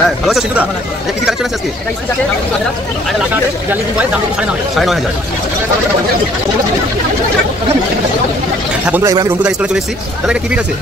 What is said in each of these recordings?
হ্যাঁ ভালো আছো সিন্ধুদা? কি কালেকশন আছে আজকে? 9,500। হ্যাঁ বন্ধুরা, এবার আমি রন্টুদার স্টলে চলে এসেছি। দাদা এটা কি বিট আছে?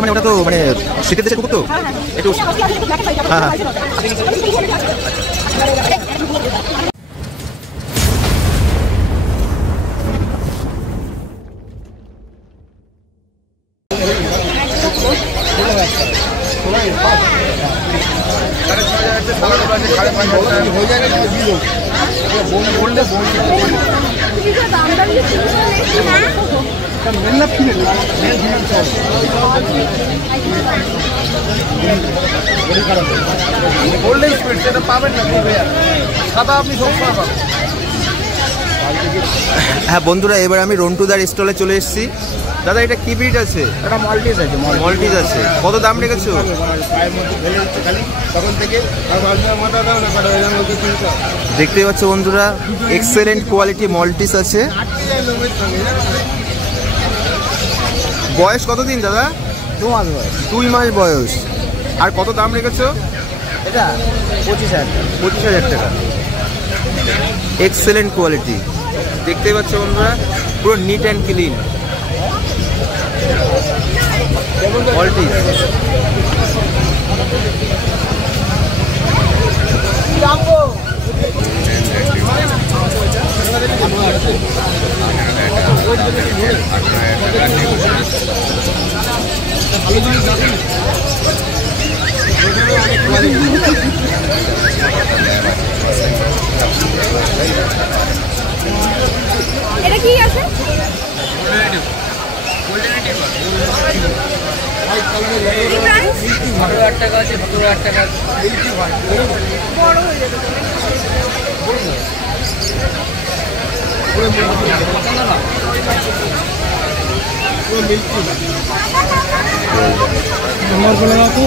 মানে ওটা তো মানে শীতের দেশের কুকুর তো একটু। হ্যাঁ হ্যাঁ হ্যাঁ বন্ধুরা, এবার আমি রন্টুদার স্টলে চলে এসেছি। দাদা এটা কি ব্রিড আছে? এটা মল্টিস আছে। মল্টিস আছে। কত দাম রেখেছো? দেখতে পাচ্ছ বন্ধুরা, এক্সেলেন্ট কোয়ালিটি মল্টিস আছে। বয়স কতদিন দাদা? 2 মাস বয়স। 2 মাস বয়স। আর কত দাম রেখেছো? এটা 25,000 টাকা। এক্সেলেন্ট কোয়ালিটি দেখতে পাচ্ছ বন্ধুরা, পুরো নিট অ্যান্ড ক্লিন মল্টিস। এটা কি আছে? 17,000 টাকা আছে। 17,000 টাকা বড় হয়ে যাবে। নম্বর বলে রাখো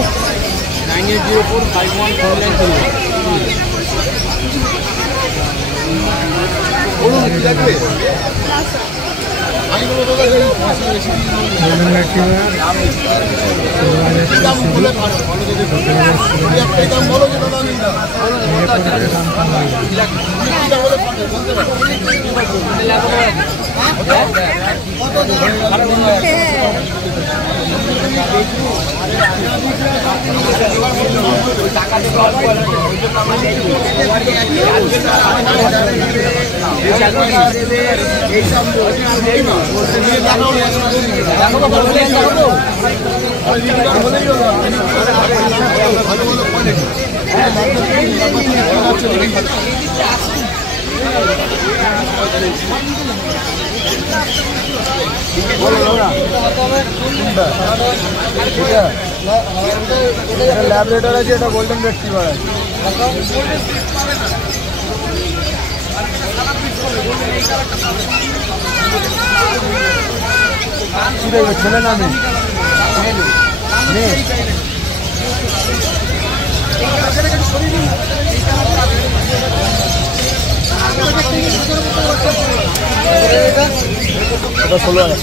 98045149 ল্যাবরেটর আছে, এটা গোল্ডেন রেট্রিভার আছে। ছেলে না মেয়ে? এটা 16,000।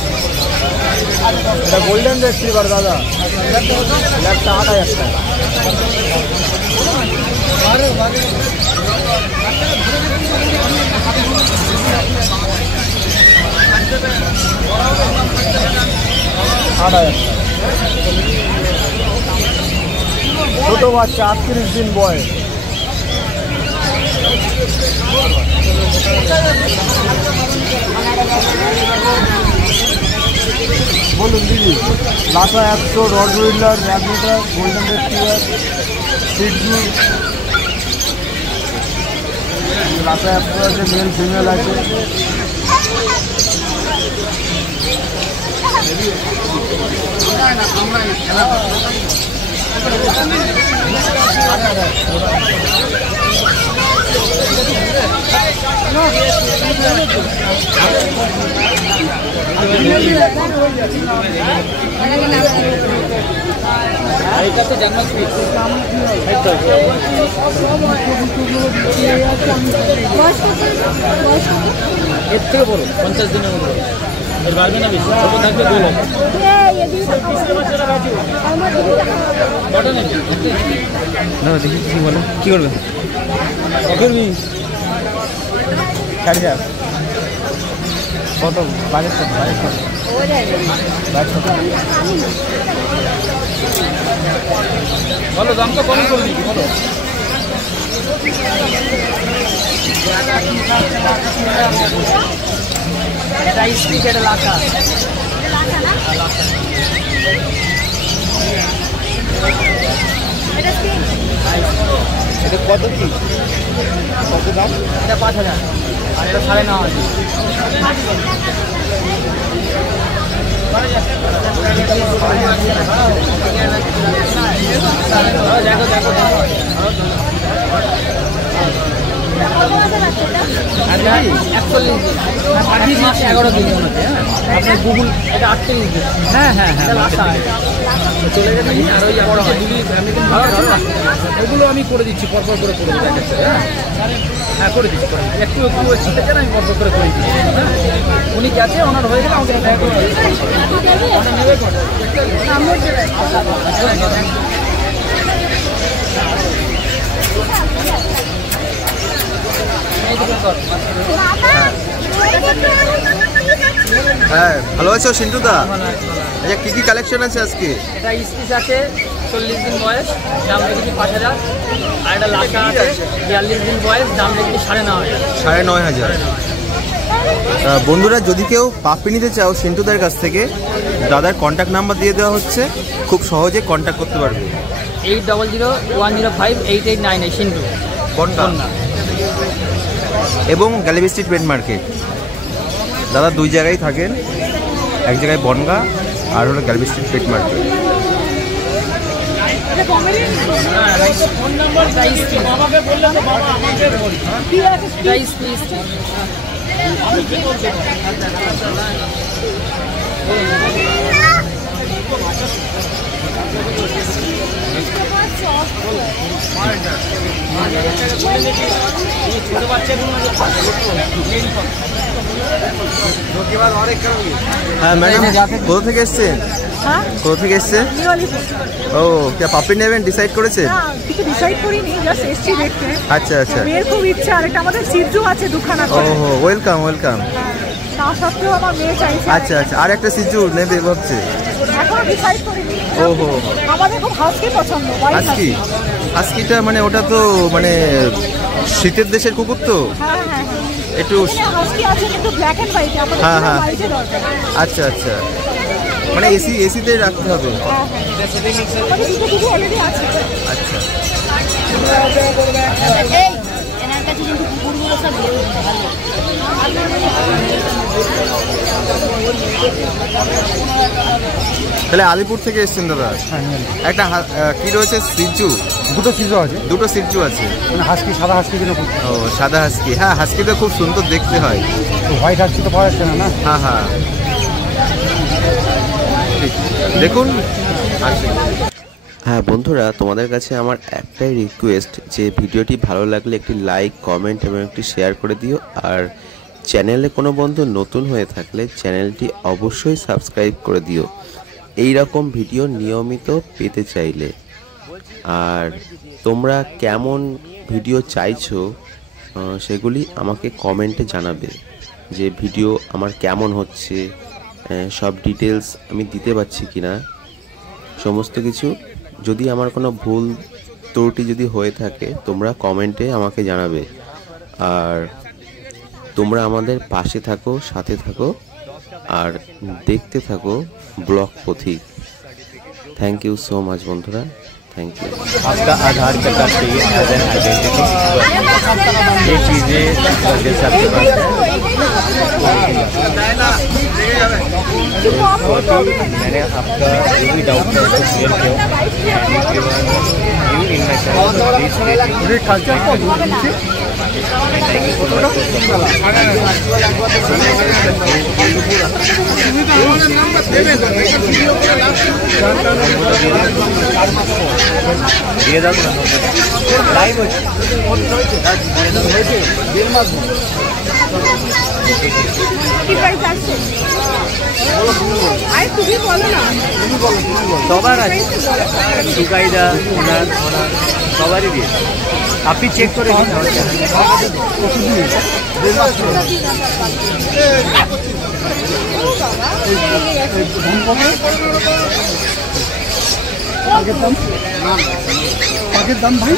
এটা গোল্ডেন রেট্রিভার দাদা, ল্যাবটা 8,000 টাকা। ছোট বাচ্চা 38 দিন বয়স। বলুন 35, লাসা 100, রড উইলার, ম্যাগনেটার, গোল্ডেন রেট্রিভার, সিটজু, লাসা 100 আছে, মেল ফিমেল আছে। এর থেকে বড় 50 দিনের মধ্যে এর বাড়বে না বেশি, ছোট থাকবে 2 লাখ। না দেখি কি বলে, কি করবে? করবি ছাড়ি যা কত বাজেট কত? বলো দাম তো কম করবি বলো। এটা স্পিক, এটা লাখা। এটা কত কি কত দাম? এটা 5000 আর এটা 9.5। দেখো দেখো দেখো 41 মাস 11 দিন মধ্যে। আপনার গুগল এটা 38 দিন। হ্যাঁ হ্যাঁ হ্যাঁ চলে গেছে। আর ওই বড় এগুলো আমি করে দিচ্ছি, পরপর করে করে দিচ্ছি। হ্যাঁ করে দিচ্ছি, একটু একটু ছিটে যান, আমি পরপর করে দিচ্ছি। হ্যাঁ উনি গেছে, ওনার হয়ে গেলে আমাকে দেখা করে নেবে। হ্যাঁ ভালো আছো সিন্টু দা? আচ্ছা কি কি কালেকশন আছে আজকে? এটা স্পিচ আছে 40 দিন বয়স, দাম রেখেছি 5000। আর এটা লাখা আছে 42 দিন বয়স, দাম রেখেছি 9.5 9,500। বন্ধুরা যদি কেউ পাপ্পি নিতে চাও সিন্টুদার কাছ থেকে, দাদার কন্ট্যাক্ট নাম্বার দিয়ে দেওয়া হচ্ছে, খুব সহজে কন্ট্যাক্ট করতে পারবে। 8001058898 সিন্টু বনগা এবং গ্যালারি স্ট্রিট পেট মার্কেট। দাদা দুই জায়গায় থাকেন, এক জায়গায় বনগা আর হলো gallery street pet market. Phone number বাবাকে বললে তো বাবা আমাকে বলি। প্রাইস প্লিজ ছোট বাচ্চাগুলো হ্যাঁ ম্যাডাম, কোথা থেকে এসছেন? কোথা থেকে এসছেন? ও কে পাপ্পি নেবেন ডিসাইড করেছে? কিছু ডিসাইড করিনি, জাস্ট এসছি দেখতে। আচ্ছা আচ্ছা। মেয়ের খুব ইচ্ছা, আর একটা আমাদের সিজু আছে দুখানা ও করে। হো ওয়েলকাম ওয়েলকাম। তা সত্ত্বেও আমার মেয়ে চাইছে। আচ্ছা আচ্ছা, আর একটা সিজু নেবে ভাবছে? এখনো ডিসাইড করিনি। ও হো আমাদের খুব হাস্কি পছন্দ, হোয়াইট হাস্কি। হাস্কি। হাস্কিটা মানে ওটা তো মানে শীতের দেশের কুকুর তো হ্যাঁ হ্যাঁ হ্যাঁ, একটু। হাস্কি আছে কিন্তু ব্ল্যাক এন্ড হোয়াইট, আমাদের হ্যাঁ, হ্যাঁ। হোয়াইটে দরকার। আচ্ছা আচ্ছা, মানে এসিতে রাখতে হবে। হ্যাঁ হ্যাঁ, আমাদের দুটো অলরেডি আছে। আচ্ছা এই এনার কাছে কিন্তু কুকুরগুলো সব ভালো। তাহলে আলিপুর থেকে এসছেন দাদা? একটা কি রয়েছে সিজু? দুটো সিজু আছে, দুটো সিজু আছে। মানে হাস্কি, সাদা হাস্কি যেন। ও সাদা হাস্কি, হ্যাঁ হাস্কিটা খুব সুন্দর দেখতে হয়। হোয়াইট হাস্কি তো পাওয়া যাচ্ছে না। হ্যাঁ হ্যাঁ ঠিক, দেখুন আসুন। হ্যাঁ বন্ধুরা, তোমাদের কাছে আমার একটাই রিকোয়েস্ট যে ভিডিওটি ভালো লাগলে একটি লাইক, কমেন্ট এবং একটি শেয়ার করে দিও। আর চ্যানেলে কোনো বন্ধু নতুন হয়ে থাকলে চ্যানেলটি অবশ্যই সাবস্ক্রাইব করে দিও এই রকম ভিডিও নিয়মিত পেতে চাইলে। আর তোমরা কেমন ভিডিও চাইছো সেগুলি আমাকে কমেন্টে জানাবে, যে ভিডিও আমার কেমন হচ্ছে, সব ডিটেলস আমি দিতে পারছি কিনা, সমস্ত কিছু। যদি আমার কোনো ভুল ত্রুটি যদি হয়ে থাকে তোমরা কমেন্টে আমাকে জানাবে। আর তোমরা আমাদের পাশে থাকো, সাথে থাকো, আর দেখতে থাকো ব্লগ পথিক। থ্যাংক ইউ সো মাচ বন্ধুরা, थैंक यू। आपका आधार कार्ड चाहिए एज एन आइडेंटिटी, ये चीज़ें जैसे आपके पास मैंने आपका जो भी डाउट है उसको क्लियर দিয়ে দাও লাইভ হচ্ছে কি প্রাইস আছে? আরে তুমি বলো না। সবার আছে, সুকাইদা ওনার সবারই দিয়ে আপনি চেক করে দিন। আগের দাম ভাই